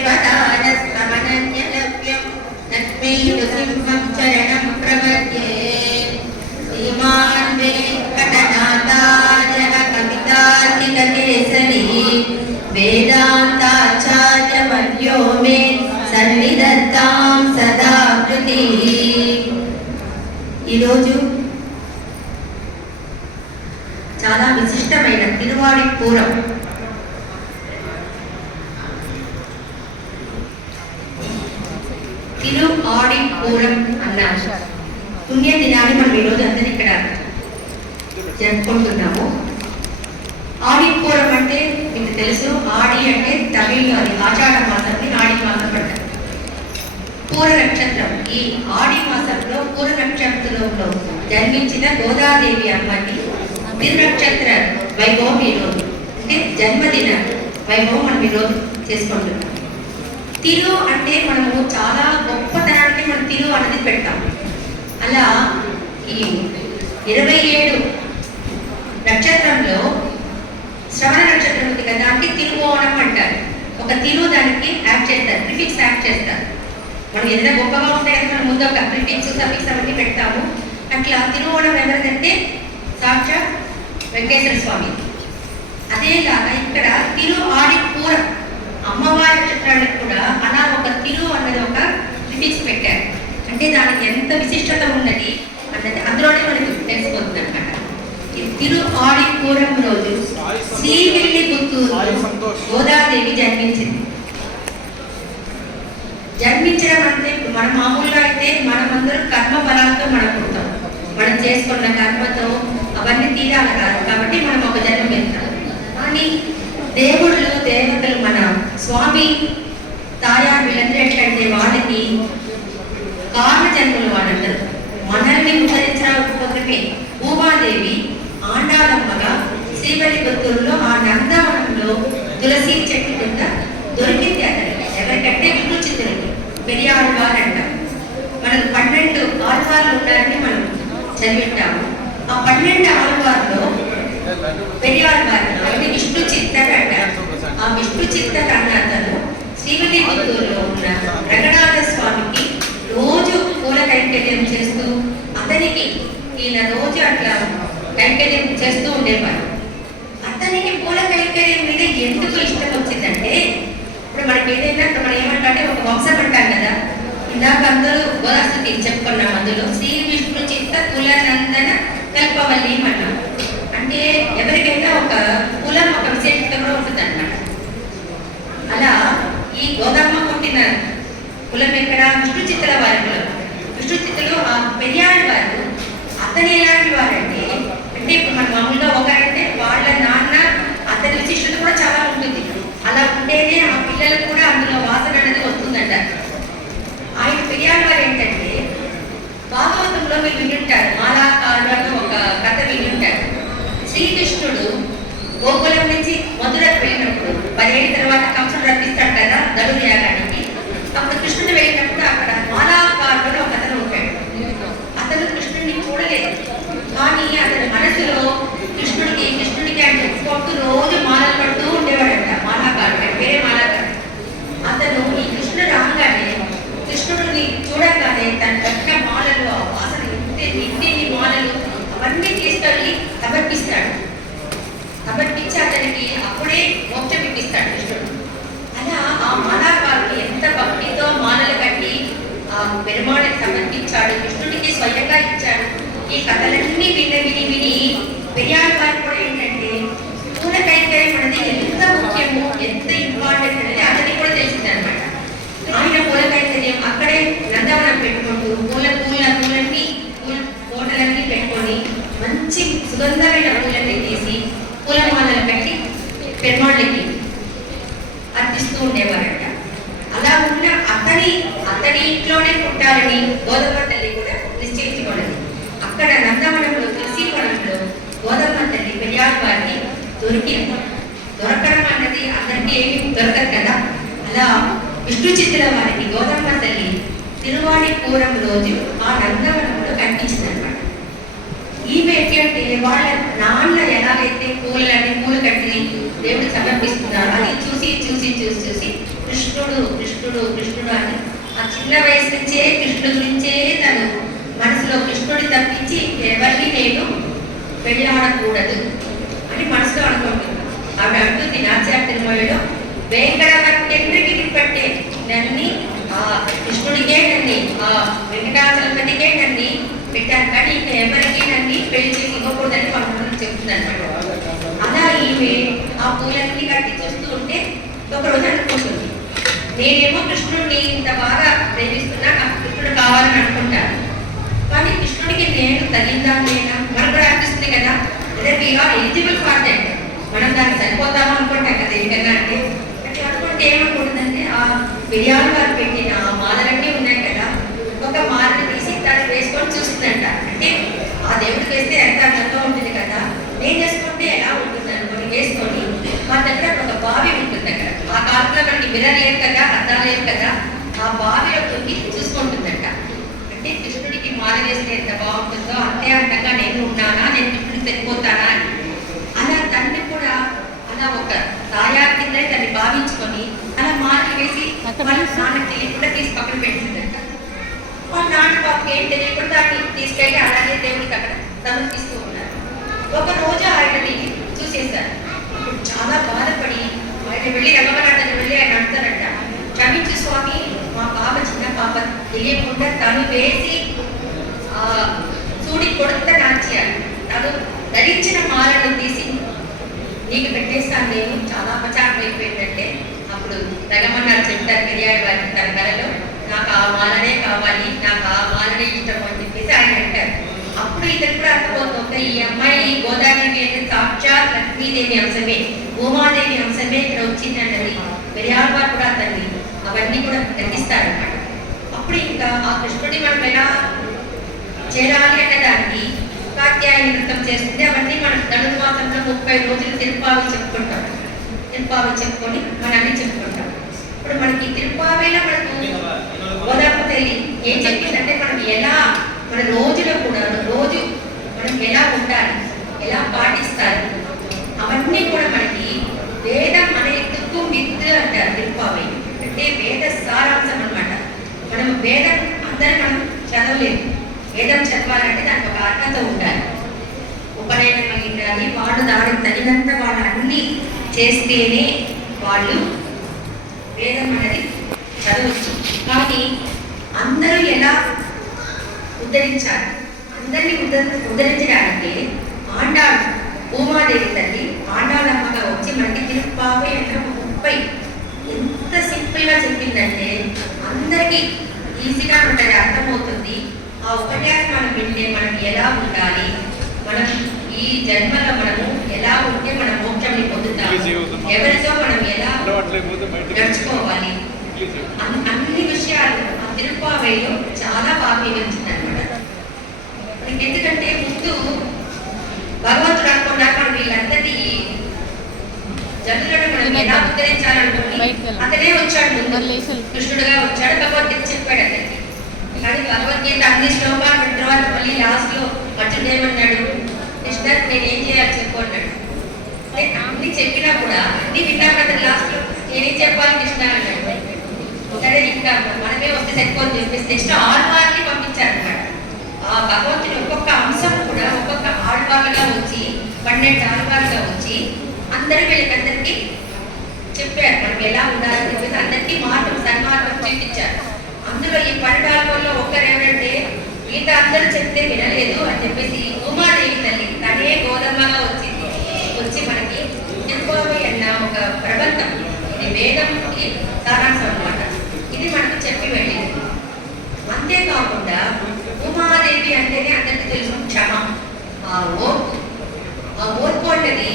देवदानस्तमनन्यलभ्यं तस्मै नृसिंहं चरणं प्रपद्ये श्रीमान् वेङ्कटनाथार्यः कवितार्किककेसरी वेदान्ताचार्यवर्यो मे सन्निधत्तां सदा कृतिः। ఈరోజు చాలా విశిష్టమైన తిరువాడిపూరం తిరుఆడిపూరం అన్న పుణ్య దినాన్ని మనం ఈరోజు అందరూ ఇక్కడ జరుపుకుంటున్నాము. ఆడిపూరం అంటే మీకు తెలుసు, ఆడి అంటే తమిళ్, అది ఆషాఢ మాసంని ఆడి మాసం అంటారు. పూర నక్షత్రం, ఈ ఆడి మాసంలో పూర నక్షత్రంలో జన్మించిన గోదాదేవి అమ్మని తిరునక్షత్ర వైభవం ఈరోజు, అంటే జన్మదిన వైభవం మనం ఈరోజు చేసుకుంటున్నాం. తిరు అంటే మనము చాలా గొప్పతనానికి మనం తిరు అనేది పెడతాం. అలా ఈ 27 నక్షత్రంలో శ్రవణ నక్షత్రం ఉంది కదా, అంటే తిరువోణం అంటారు. ఒక తిరు దానికి యాడ్ చేస్తారు, ప్రిఫిక్స్ యాడ్ చేస్తారు. మనం ఏదైనా గొప్పగా ఉంటాయి కదా, మనం ముందు ఒక ప్రిఫిక్స్ సఫిక్స్ అవన్నీ పెడతాము. అట్లా తిరువోణం ఎవరిదంటే సాక్షాత్ వెంకటేశ్వర స్వామి. అదేలాగా ఇక్కడ తిరుఆడిపూరం అమ్మవారి నక్షత్రానికి కూడా అలా ఒక తిరు అన్నది ఒక ప్రిఫిక్స్ పెట్టారు. అంటే దానికి ఎంత విశిష్టత ఉన్నది అన్నది అందులోనే మనకి తెలిసిపోతుంది అనమాట. ఈ తిరుఆడిపూరం రోజు శ్రీవిల్లిపుత్తూరు గోదాదేవి జన్మించింది. జన్మించడం అంటే మనం మామూలుగా అయితే మనమందరం కర్మ ఫలాలతో మనం పుడతాం, మనం చేసుకున్న కర్మతో అవన్నీ తీరాలి కాదు, కాబట్టి మనం ఒక జన్మ పెడతాం. కానీ దేవుళ్ళు దేవతలు మన స్వామి తాయారు వీళ్ళందరూ ఎట్లంటే వాళ్ళకి కారణ జన్మలు వాళ్ళందరూ మనల్ని ఉద్ధరించిన కోసమే భూమాదేవి ఆండాలమ్మగా శ్రీవల్లిపుత్తూరులో ఆ నందవనంలో తులసి చెట్టు కింద దొరికింది. అతనికి ఎవరికంటే విమోచితులకి పెరియాళ్వారు అంటాం. మనకు 12 ఆళ్వార్లు ఉన్నారని మనం చదివింటాము. ఆ 12 ఆళ్వార్లో పెరియాళ్వారు అంటే విష్ణు చిత్తర్ అంటారు. ఆ విష్ణు చిత్తర్ అన్న అతను శ్రీవిల్లిపుత్తూరులో ఉన్న రంగనాథ స్వామికి రోజు పూల కైంకర్యం చేస్తూ, అతనికి ఈయన రోజు అట్లా కైంకర్యం చేస్తూ ఉండేవాడు. అతనికి పూల కైంకర్యం మీద ఎందుకు ఇష్టం వచ్చిందంటే, ఇప్పుడు మనకి ఏదైనా మనం ఏమంటే ఒక వంశం అంటాం కదా, ఇందాక అందరూ గోదాస్తుతి చెప్పుకున్నాం. అందులో శ్రీ విష్ణు చిత్త కులనందన కల్పవల్లి అన్నాం. అంటే ఎవరికైనా ఒక కులం ఒక విశేషత కూడా ఉంటుంది అన్నమాట. అలా ఈ గోదమ్మ పుట్టిన కులం ఎక్కడ? విష్ణు చిత్తుల వారి కులం. విష్ణు చిత్తులు ఆ పెరియాడు వారు. అతను ఎలాంటి వారంటే, అంటే ఇప్పుడు మన మామూలుగా ఒకరంటే వాళ్ళ నాన్న అతని విశిష్టత కూడా చాలా ఉంటుంది. అలా ఉంటేనే ఆ పిల్లలకు కూడా అందులో వాసన అనేది వస్తుందంట. ఆయన పెరియాడు వారు ఏంటంటే, భాగవతంలో మీరు వింటుంటారు, మాలాకారుడు అని ఒక కథ వింటుంటారు. శ్రీకృష్ణుడు గోకులం నుంచి మధురకు వెళ్ళినప్పుడు 10 ఏళ్ళ తర్వాత కంసుడు రప్పిస్తాడు కదా గడువు యాగానికి. అప్పుడు కృష్ణుడు వెళ్ళినప్పుడు అక్కడ మాలాకారుడు ఒక అతను ఉంటాడు. అతను కృష్ణుడిని చూడలేదు, కానీ అతని మనసులో కృష్ణుడికి అని చెప్పుకుంటూ రోజు మాలలు పడుతూ ఉండేవాడంట. మాలాకారుడు వేరే మాలాకారుడు. అతను ఈ కృష్ణుడు రాగానే కృష్ణుడిని చూడగానే తన కట్టిన మాలలు, ఆ వాసన ఇంటి మాలలు అవన్నీ తీసుకెళ్ళి సమర్పిస్తాడు. సమర్పించి అతనికి అప్పుడే మోక్షం ఇప్పిస్తాడు కృష్ణుడు. అలా ఆ మాలాకారుడు ఎంత భక్తితో మాలలు కట్టి ఆ పెరుమాళకి సమర్పించాడు, కృష్ణుడికి స్వయంగా ఇచ్చాడు. ఈ కథలన్నీ విని పెరియాడు వారు కూడా ఏంటంటే పూల కైంకర్యం అనేది ఎంత ముఖ్యమో, ఎంత ఇంపార్టెంట్ అనేది అతనికి కూడా తెలిసిందనమాట. ఆయన పూల కైంకర్యం అక్కడే నందవనం పెట్టుకుంటూ పూలన్నీ తోటలన్నీ పెట్టుకొని మంచి సుగంధమైన పూలన్నీ తీసి పూలమాలలు పెట్టి పెరుమాళ్ళకి అర్పిస్తూ ఉండేవారంట. అలా ఉన్న అతని ఇంట్లోనే పుట్టాలని గోదమ్మ తల్లి కూడా నిశ్చయించుకోలేదు. అక్కడ నందవనంలో తులసీవనంలో గోదమ్మ తల్లి పెరియాడు వారిని దొరకడం అన్నది అందరికీ ఏమి దొరకదు కదా. అలా విష్ణు చిత్తుల వారికి గోదమ్మ తల్లి తిరువాడిపూరం రోజు ఆ నందవనంలో కనిపించిందనమాట. ఈమె ఏంటంటే వాళ్ళ నాన్న ఎలాగైతే పూలు కట్టి దేవుడు సమర్పిస్తున్నారు అది చూసి కృష్ణుడు కృష్ణుడు కృష్ణుడు అని ఆ చిన్న వయసు నుంచే కృష్ణుడి గురించే తను మనసులో కృష్ణుడి తప్పించి ఎవరిని నేను పెళ్ళాడకూడదు అని మనసులో అనుకుంటుంది. ఆవిడ అంటుంది నాట్య తిరుమలలో వెంకటవర్కెండ్రి విడిపట్టే నన్ను ఆ కృష్ణుడికే నన్ను ఆ వెంకటాచలపతికే నన్ను పెట్టాను, కానీ ఇంకా ఎవరికి నన్ను పెళ్లి చేసి ఇవ్వకూడదని పండుగ చెప్తుంది అనమాట. అలా ఈమె ఆ పూలన్నీ కట్టి చూస్తూ ఉంటే ఒకరోజు అనుకుంటుంది, నేనేమో కృష్ణుడిని ఇంత బాగా ప్రేమిస్తున్నా, నాకు కృష్ణుడు కావాలని అనుకుంటాను, కానీ కృష్ణుడికి నేను తగిందా లేదా మనకు కూడా అనిపిస్తుంది కదా, అదే వీఆర్ ఎలిజిబుల్ ఫర్ దట్, మనం దాన్ని సరిపోతామో అనుకుంటాం కదా ఏదైనా అంటే. అట్లా అనుకుంటే ఏమనుకుంటుందంటే ఆ బిర్యానీ వారు పెట్టిన ఆ మాలలన్నీ ఉన్నాయి కదా, ఒక మాలను తీసి దాన్ని వేసుకొని చూస్తుందంట. అంటే ఆ దేవుడికి వేస్తే ఎంత అందంగా ఉంటుంది కదా, నేను చేసుకుంటే ఎలా ఉంటుంది అనుకొని వేసుకొని మా దగ్గర ఒక బావి ఉంటుంది అక్కడ. ఆ కాలంలో మనకి మిర్రర్ లేదు కదా, అద్దాలు లేవు కదా, ఆ బావిలో తొంగి చూసుకుంటుందంట. అంటే కృష్ణుడికి మాల వేస్తే ఎంత బాగుంటుందో అంతే అందంగా నేను ఉన్నానా, నేను కృష్ణుడికి సరిపోతానా అని. అలా తండ్రి కూడా అలా ఒక తాయారు కింద దాన్ని భావించుకొని అలా మాలలు వేసి వాళ్ళ నాన్నకి తెలియకుండా తీసి పక్కన పెట్టిందంట. వాళ్ళ నాన్న పాపకి ఏం తెలియకుండా దాన్ని తీసుకెళ్ళి అలాగే దేవుడికి అక్కడ సమర్పిస్తూ ఉన్నారు. ఒక రోజు ఆయనని చూసేశారు. చాలా బాధపడి ఆయన వెళ్ళి రంగమనాథని వెళ్ళి ఆయన అంటారంట, క్షమించు స్వామి, మా పాప చిన్న పాప తెలియకుండా తను వేసి చూడి కొడుత నాచ్యారు, తను ధరించిన మాలను తీసి నీకు పెట్టేస్తాను, నేను చాలా అపచారం అయిపోయిందంటే అప్పుడు రంగమన్నాడు చెప్తారు పెరియాడు వారికి తన కళలో, నాకు ఆ మాలనే కావాలి, నాకు ఆ మాలనే ఇష్టం అని చెప్పేసి ఆయన అంటారు. అప్పుడు ఇతను కూడా అర్థమవుతుంది, ఈ అమ్మాయి గోదాదేవి అంటే సాక్షాత్ లక్ష్మీదేవి అంశమే, ఉమాదేవి అంశమే ఇక్కడ వచ్చిందన్నది పెరియాడు వారు కూడా అతన్ని అవన్నీ కూడా గ్రహిస్తారన్నమాట. అప్పుడు ఇంకా ఆ కృష్ణుడి మనం ఎలా చేరాలి అన్నదాన్ని కాత్యాయని వృత్తం చేస్తుంది. అవన్నీ మనం ధనుర్మాసంలో 30 రోజులు తిరుపావి చెప్పుకుంటాం. తిరుపావి చెప్పుకొని మనం అన్ని చెప్పుకుంటాం. ఇప్పుడు మనకి తిరుపావిలో మనకు గోదావరి తల్లి ఏం చెప్పిందంటే మనం ఎలా మన రోజులో కూడా రోజు మనం ఎలా ఉండాలి, ఎలా పాటిస్తారు, అవన్నీ కూడా మనకి వేదం మన ఎత్తుకు మిత్తు అంటారు. తిరుపావి అంటే వేద సారాంశం అన్నమాట. మనం వేదం అందరూ మనం చదవలేదు, వేదం చదవాలంటే దానికి ఒక అర్హత ఉండాలి, ఉపనయనం ఉండాలి, వాళ్ళు దానికి తగినంత వాళ్ళు అన్ని చేస్తేనే వాళ్ళు వేదం అనేది చదవచ్చు. కానీ అందరూ ఎలా ఉద్ధరించాలి, అందరినీ ఉద్ధరించడానికి ఆండాళ్ళు ఉమాదేవి తల్లి ఆండాళ్ళమ్మగా వచ్చి మనకి తిరుప్పావై అంటే 30 ఎంత సింపుల్గా చెప్పిందంటే అందరికీ ఈజీగా ఉంటుంది, అర్థమవుతుంది. ఆ ఉపన్యాసం మనం వింటే మనం ఎలా ఉండాలి, మనం ఈ జన్మలో మనము ఎలా ఉంటే మనం మోక్షాన్ని పొందుతాము, ఎవరితో మనం ఎలా నడుచుకోవాలి, అన్ని విషయాలు ఆ తిరుప్పావైలో చాలా బాగా వివరించింది అనమాట. ఎందుకంటే ముందు భగవంతుడు అనుకున్నారు మనం వీళ్ళందరినీ జనులను మనం ఎలా ఉద్ధరించాలనుకుని అతనే వచ్చాడు, కృష్ణుడుగా వచ్చాడు, భగవద్గీత చెప్పాడు అతనికి. కానీ భగవద్గీత అన్ని శ్లోకాలు పెట్టిన తర్వాత మళ్ళీ లాస్ట్ లో అర్జునుడు ఏమన్నాడు, కృష్ణ నేను ఏం చేయాలి చెప్పు అన్నాడు. అన్ని చెప్పినా కూడా అన్ని విన్నా కదా లాస్ట్ లో నేనేం చెప్పాలి కృష్ణ అన్నాడు. సరే ఇంకా మనమే వస్తే సరిపోని చెప్పేసి నెక్స్ట్ ఆళ్వార్ని పంపించారన్నమాట. ఆ భగవంతుని ఒక్కొక్క అంశం కూడా ఒక్కొక్క ఆళ్వార్లుగా వచ్చి 12 ఆళ్వార్లుగా వచ్చి అందరూ వీళ్ళకందరికీ చెప్పారు మనం ఎలా ఉండాలని చెప్పేసి అందరికీ మార్గం సన్మార్గం చూపించారు. అందులో ఈ 12 ఆళ్వార్లో ఒక్కరు ఏమంటే మిగతా అందరూ చెప్తే వినలేదు అని చెప్పేసి ఉమాదేవి తల్లి తనే గోధమ్మగా వచ్చింది. వచ్చి మనకి తిరుపావి అన్న ఒక ప్రబంధం, ఇది వేదంకి సారాంశం అన్నమాట, ఇది మనకు చెప్పి వెళ్ళింది. అంతేకాకుండా ఉమాదేవి అంటేనే అందరికీ తెలుసు క్షమ, ఆ ఓర్పు అనేది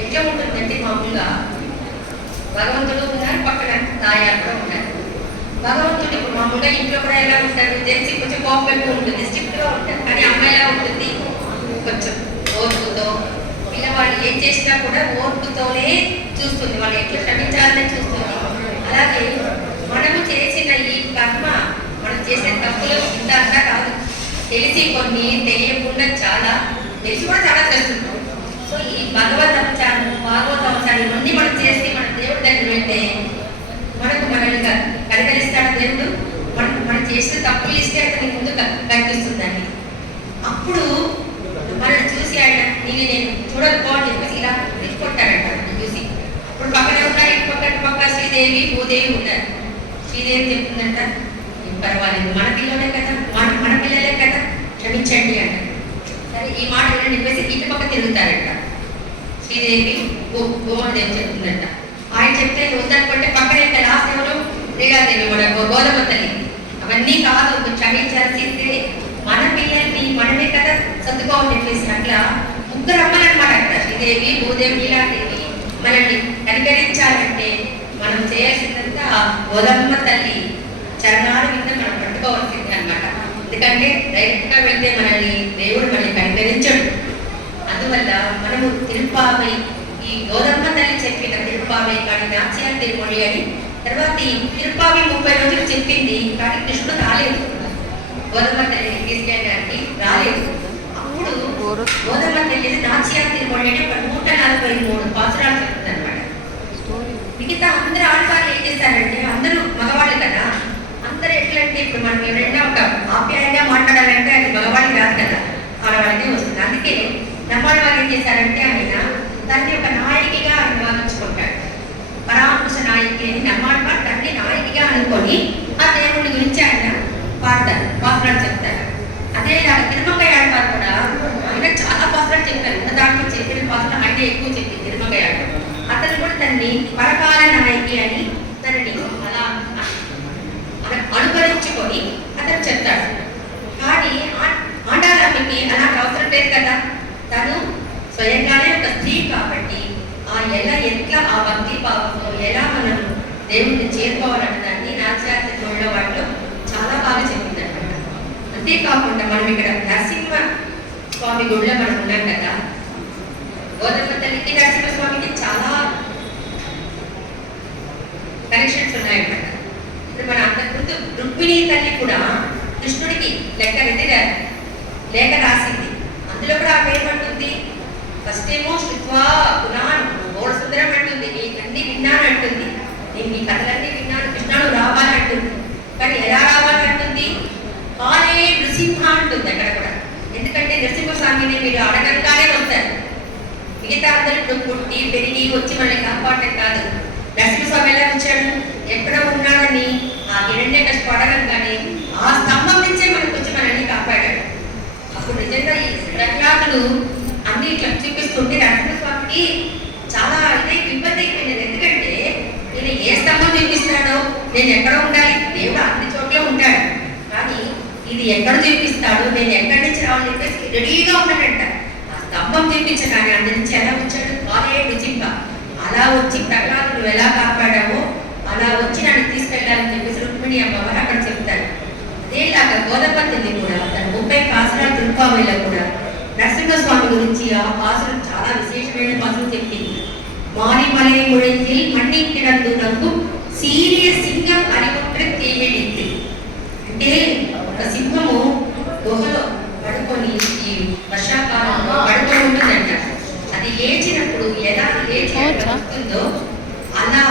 ఎట్లా ఉంటుందంటే మామూలుగా భగవంతుడు ఉన్నారు, పక్కన తాయారు ఉన్నారు. భగవంతుడు ఇప్పుడు మామూలుగా ఇంట్లో కూడా ఎలా ఉంటారు, తెలిసి కొంచెం కోపం ఎక్కువ ఉంటుంది, స్ట్రిక్ట్ గా ఉంటారు. కానీ అమ్మాయి ఎలా ఉంటుంది, కొంచెం ఓర్పుతో పిల్లవాళ్ళు ఏం చేసినా కూడా ఓర్పుతోనే చూస్తుంది, వాళ్ళు ఎట్లా క్షమించాలని చూస్తుంది. అలాగే మనము చేసిన ఈ కర్మ, మనం చేసిన తప్పులు ఇంత అంతా కాదు, తెలిసి కొన్ని, తెలియకుండా చాలా, తెలిసి కూడా చాలా చేస్తున్నాం. సో ఈ భాగవత అంశాలు ఇవన్నీ మనం చేసి మన దేవుడి దగ్గర వెళ్తే మనకు మనల్ని లిస్టే అతని ముందు కనిపిస్తుందండి. అప్పుడు మనల్ని చూసి ఆయన నేను చూడకపో అని చెప్పేసి ఇలా తీసుకుంటారంట చూసి. అప్పుడు పక్కనే ఉన్నారు, ఇటు పక్క శ్రీదేవి భూదేవి ఉన్నారు. శ్రీదేవి చెప్తుందంట, ఏం పర్వాలేదు, మన పిల్లలే కదా, మన పిల్లలే కదా, క్షమించండి అంట. సరే ఈ మాట విని చెప్పేసి ఇటు పక్క తిరుగుతారంట. శ్రీదేవి భూమాదేవి చెప్తుందంట. ఆయన చెప్తే వద్దనుకుంటే పక్కన ఇంకా లాస్ట్ ఎవరు శ్రీరాదేవి, మన గోధుమ తల్లి. అవన్నీ కాదు, క్షమించాల్సిందే, మన పిల్లల్ని మనమే కదా సర్దుకోవాలని చెప్పేసి అట్లా ముగ్గురు అమ్మలన్నమాట అక్కడ. శ్రీదేవి భూదేవి లీలాదేవి మనల్ని కనికరించాలంటే మనం చేయాల్సిందంతా గోధమ్మ తల్లి చరణాల మీద మనం పట్టుకోవాల్సింది అనమాట. ఎందుకంటే డైరెక్ట్ గా వెళ్తే మనల్ని దేవుడు మనల్ని కనికరించడు. అందువల్ల మనము తిరుపావై, ఈ గోధమ్మ తల్లి చెప్పిన తిరుపావై కానీ నాచ్యాల తిరుమొഴി అని తర్వాత ఈ తిరుపావై 30 రోజులు చెప్పింది, కానీ కృష్ణుడు రాలేదు, గోధమ్మ తల్లిని తీసుకెళ్ళడానికి రాలేదు. అప్పుడు గోధమ్మ తల్లి నాచ్యాల తిరుమొഴి అంటే 143 పాసురాలు చెప్తుంది అనమాట. మిగతా అందరూ ఆడవాళ్ళు ఏం చేస్తారంటే, అందరూ మగవాళ్ళు కదా, అందరూ ఎట్లంటే ఇప్పుడు మనం ఎవరైనా ఒక ఆప్యాయంగా మాట్లాడాలంటే అది మగవాళ్ళకి రాదు కదా, ఆడవాళ్ళకే వస్తుంది. అందుకే నమ్మాళ్ళ వాళ్ళు ఏం చేశారంటే ఆయన దాన్ని ఒక నాయకిగా ఆయన భావించుకుంటాడు. పరామర్శ నాయకి అని నమ్మాళ్ళ దాన్ని నాయకిగా అనుకొని ఆ దేవుడి గురించి ఆయన పాడతారు, పాత్రలు చెప్తారు. అదే తిరుమంగయ్య ఆడవారు కూడా ఆయన చాలా పాత్రలు చెప్పారు. దాంట్లో చెప్పిన పాత్ర ఆయన ఎక్కువ చెప్పింది తిరుమంగయ్య ఆడవారు. అతను కూడా తనని పరకాల నాయకి అని తనని అలా అనుకరించుకొని అతను చెప్తాడు. కానీ ఆండారామికి అలాంటి అవసరం లేదు కదా, తను స్వయంగానే ఒక స్త్రీ కాబట్టి ఎట్లా ఆ భక్తి భావంతో ఎలా మనం దేవుడిని చేరుకోవాలన్న దాన్ని నాట్యాత్మలో వాటిలో చాలా బాగా చెప్పింది అనమాట. అంతేకాకుండా మనం ఇక్కడ నరసింహ స్వామి గుడిలో మనం ఉన్నాం కదా, గోధుమ తల్లికి నరసింహస్వామికి చాలా కనెక్షన్స్ ఉన్నాయన్నమాట. ఇప్పుడు మన అంతకుముందు రుక్మిణీ తల్లి కూడా కృష్ణుడికి లేఖ రాసింది. అందులో కూడా ఆ పేరు అంటుంది, ఫస్ట్ ఏమో శృత్వా పునాన్ గోడ సుందరం అంటుంది, నీకన్నీ విన్నాను అంటుంది, నేను నీ కథలన్నీ విన్నాను, కృష్ణుడు రావాలంటుంది. కానీ ఎలా రావాలంటుంది, కాలే నృసింహ అంటుంది అక్కడ కూడా. ఎందుకంటే నరసింహస్వామిని మీరు అడగంగానే వస్తారు. మిగతా అందరూ పుట్టి పెరిగి వచ్చి మనల్ని కాపాడటం కాదు. నరసింహస్వామి ఎలా వచ్చాడు, ఎక్కడ ఉన్నాడని ఆ హిరణ్యకశిపు అడగంగానే ఆ స్తంభం నుంచే మనకు వచ్చి మనల్ని కాపాడాడు. అప్పుడు నిజంగా ఈ ప్రహ్లాదులు అన్ని ఇట్లా చూపిస్తుంటే నరసింహస్వామికి చాలా అంటే ఇబ్బంది అయిపోయినది. ఎందుకంటే నేను ఏ స్తంభం చూపిస్తాడో, నేను ఎక్కడ ఉండాలి, దేవుడు అన్ని చోట్ల ఉంటాడు, కానీ ఇది ఎక్కడ చూపిస్తాడు, నేను ఎక్కడి నుంచి రావాలని చెప్పేసి రెడీగా ఉన్నాడంట. ఆ స్తంభం చూపించగానే అందరి నుంచి ఎలా వచ్చాడు, కాలే రుచింప అలా వచ్చి ప్రహ్లాదులు ఎలా కాపాడావో అలా వచ్చి నన్ను తీసుకెళ్ళాలని చెప్పేసి రుక్మిణి అమ్మవారు అక్కడ చెప్తారు. అదేలాగా గోధుమ తల్లి కూడా తన 30 పాసురాల తిరుపావైలో కూడా నరసింహస్వామి గురించి ఆ పాసురం చాలా విశేషమైన పాసురం చెప్పింది. మారిమలై ముళంజిల్ మన్నిక్కిడందునకు సీరియ సింగం అరిముట్ర తేయడిత్తి. అంటే ఒక సింహము గుహలో పడుకొని ఈ వర్షాకాలంలో పడుకొని ఉంటుందంట. అది లేచినప్పుడు ఎలా లేచి వస్తుందో అలా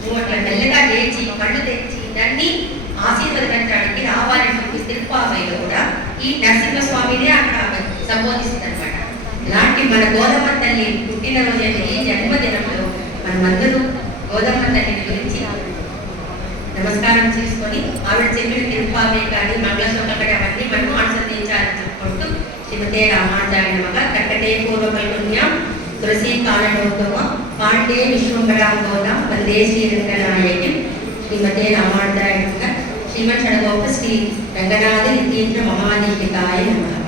నువ్వు అట్లా మెల్లగా లేచి కళ్ళు తెచ్చి దాన్ని ఆశీర్వదించడానికి రావాలని చెప్పి తిరుపావైలో కూడా ఈ నరసింహస్వామినే అక్కడ సంబోధిస్తుంది అనమాట. ఇలాంటి మన గోధుమ తల్లి పుట్టినరోజు ఈ జన్మదినంలో మనమందరూ గోధుమ తల్లి గురించి నమస్కారం చేసుకొని ఆవిడ చెప్పిన తిరుపావై కానీ మంగళసూత్రం కానీ అవన్నీ మనం అనుసరించాలని చెప్పుకుంటూ శ్రీమతే రామానుజాయ నమః. కట్టటే పూర్వకైపుణ్యం తులసి కాలనోత్తమ పాండే విశ్వంబరాంగోళం వందే శ్రీరంగనాయకి శ్రీమతే రామానుజాయ నమః. శ్రీమన్ షణగోప శ్రీ రంగనాథ నితీంద్ర మహాదేవికాయ నమః.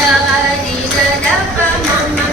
ని ద ని ద ద ప మ మ